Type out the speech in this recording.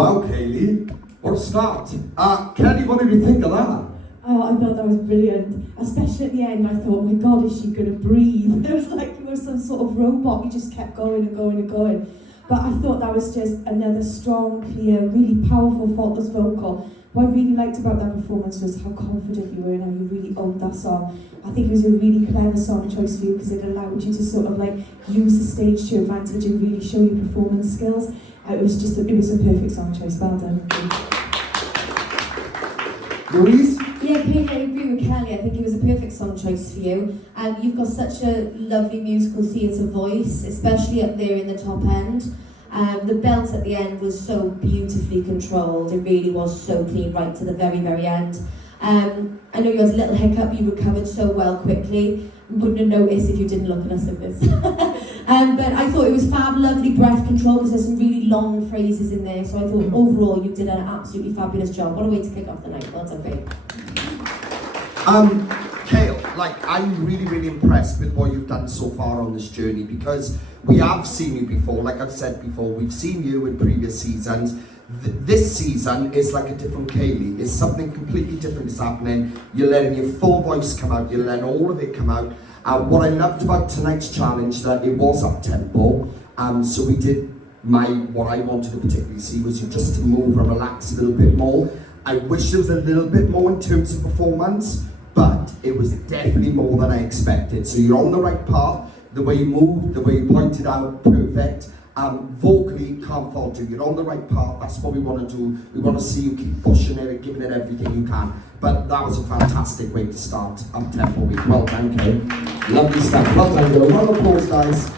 Wow, Kaylee, what a start. Kelly, what did you think of that? Oh, I thought that was brilliant. Especially at the end, I thought, my God, is she going to breathe? It was like you were some sort of robot. You just kept going and going and going. But I thought that was just another strong, clear, really powerful, faultless vocal. What I really liked about that performance was how confident you were and how you really owned that song. I think it was a really clever song choice for you because it allowed you to sort of like use the stage to your advantage and really show your performance skills. It was a perfect song choice. Well done. Louise? Yeah, Kaylee, I agree with Kelly. I think it was a perfect song choice for you. You've got such a lovely musical theatre voice, especially up there in the top end. The belt at the end was so beautifully controlled. It really was so clean right to the very, very end. I know you had a little hiccup, you recovered so well quickly. We wouldn't have noticed if you didn't look at us like this. But I thought it was fab, lovely breath control because there's some really long phrases in there. So I thought overall you did an absolutely fabulous job. What a way to kick off the night. Well done, babe. Kale, I'm really, really impressed with what you've done so far on this journey because we have seen you before. Like I've said before, we've seen you in previous seasons. This season is like a different Kaylee. It's something completely different is happening. You're letting your full voice come out. You're letting all of it come out. What I loved about tonight's challenge that it was up tempo. So we did what I wanted to particularly see was you just to move and relax a little bit more. I wish there was a little bit more in terms of performance, but it was definitely more than I expected. So you're on the right path. The way you moved, the way you pointed out, perfect. Vocally, can't fault you. You're on the right path. That's what we want to do. We want to see you keep pushing it and giving it everything you can. But that was a fantastic way to start up tempo week. Well done, Kay. Lovely stuff. Well done, girl. Round of applause, guys.